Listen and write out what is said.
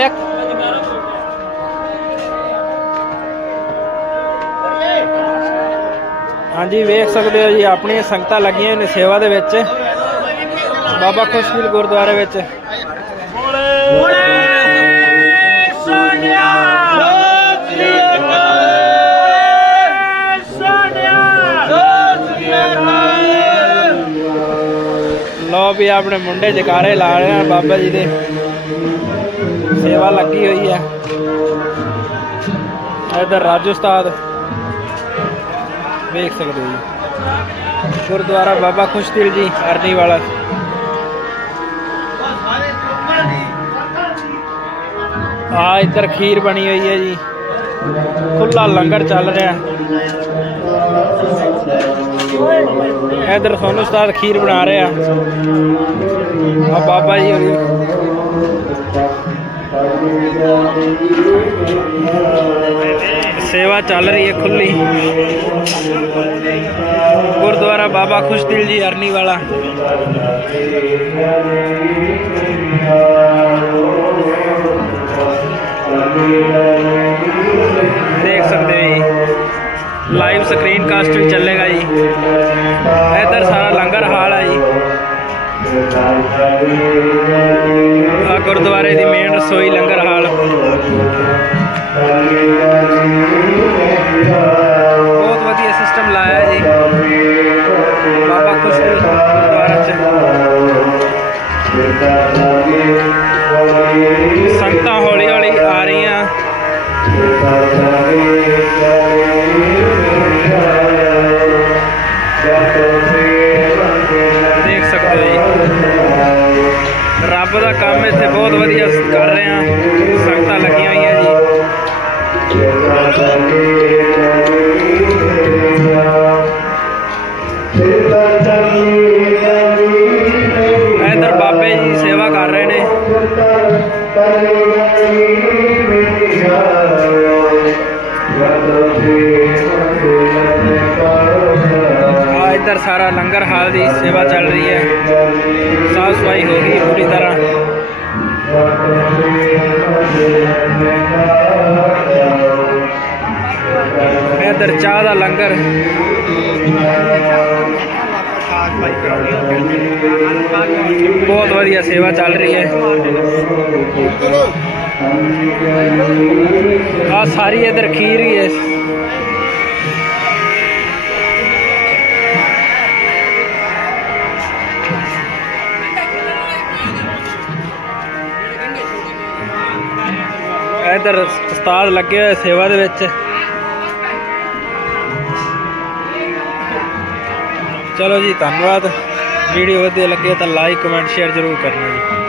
ਇੱਕ। ਹਾਂਜੀ, ਵੇਖ ਸਕਦੇ ਹੋ ਜੀ, ਆਪਣੀਆਂ ਸੰਗਤਾਂ ਲੱਗੀਆਂ ਨੇ ਸੇਵਾ ਦੇ ਵਿੱਚ। ਬਾਬਾ ਖੁਸ਼ਦੀਲ ਗੁਰਦੁਆਰੇ ਵਿੱਚ। ਲੋ ਵੀ ਆਪਣੇ ਮੁੰਡੇ ਜਕਾਰੇ ਲਾ ਰਹੇ ਆ ਬਾਬਾ ਜੀ ਦੇ। ਸੇਵਾ ਲੱਗੀ ਹੋਈ ਹੈ। ਇਧਰ ਰਾਜੂ ਵੇਖ ਸਕਦੇ ਹੋ ਜੀ। ਗੁਰਦੁਆਰਾ ਬਾਬਾ ਖੁਸ਼ਦਿਲ ਜੀ, ਅਰਨੀ ਵਾਲਾ। ਆ ਇੱਧਰ ਖੀਰ ਬਣੀ ਹੋਈ ਹੈ ਜੀ। ਖੁੱਲਾ ਲੰਗਰ ਚੱਲ ਰਿਹਾ। ਇਧਰ ਸੋਨੂ ਉਸਤਾਦ ਖੀਰ ਬਣਾ ਰਿਹਾ ਆ। ਬਾਬਾ ਜੀ ਹੋਰੀ ਸੇਵਾ ਚੱਲ ਰਹੀ ਹੈ ਖੁੱਲੀ ਗੁਰਦੁਆਰਾ ਬਾਬਾ ਖੁਸ਼ਦਿਲ ਜੀ ਅਰਨੀ ਵਾਲਾ। ਦੇਖ ਸਕਦੇ ਹੋ ਜੀ। ਲਾਈਵ ਸਕਰੀਨ ਕਾਸਟ ਵੀ ਚੱਲੇਗਾ। ਆ ਗੁਰਦੁਆਰੇ ਦੀ ਮੇਨ ਰਸੋਈ ਲੰਗਰ ਹਾਲ। ਬਹੁਤ ਵਧੀਆ ਸਿਸਟਮ ਲਾਇਆ ਜੀ। ਬਾਬਾ ਖੁਸ਼ਦਿਲ ਗੁਰਦੁਆਰਾ ਚ। ਸੰਗਤਾਂ ਹੌਲੀ ਹੌਲੀ ਆ ਰਹੀਆਂ। ਰੱਬ ਦਾ ਕੰਮ ਇੱਥੇ ਬਹੁਤ ਵਧੀਆ ਕਰ ਰਹੇ ਆ ਸੰਗਤਾਂ ਲੱਗੀਆਂ ਹੋਈਆਂ ਜੀ। ਇਧਰ ਬਾਬੇ ਜੀ ਸੇਵਾ ਕਰ ਰਹੇ ਨੇ। ਆ ਇੱਧਰ ਸਾਰਾ ਲੰਗਰ ਹਾਲ ਦੀ ਸੇਵਾ ਚੱਲ ਰਹੀ ਹੈ। ਸਾਫ਼ ਸਫ਼ਾਈ ਹੋ ਗਈ ਪੂਰੀ ਤਰ੍ਹਾਂ। ਇੱਧਰ ਚਾਹ ਦਾ ਲੰਗਰ। ਬਹੁਤ ਵਧੀਆ ਸੇਵਾ ਚੱਲ ਰਹੀ ਹੈ। ਆ ਸਾਰੀ ਇੱਧਰ ਖੀਰ ਹੀ। ਇੱਧਰ ਉਸਤਾਦ ਲੱਗੇ ਹੋਏ ਸੇਵਾ ਦੇ ਵਿੱਚ। ਚਲੋ ਜੀ, ਧੰਨਵਾਦ। ਵੀਡੀਓ ਵਧੀਆ ਲੱਗੇ ਤਾਂ ਲਾਈਕ ਕਮੈਂਟ ਸ਼ੇਅਰ ਜ਼ਰੂਰ ਕਰਨਾ ਜੀ।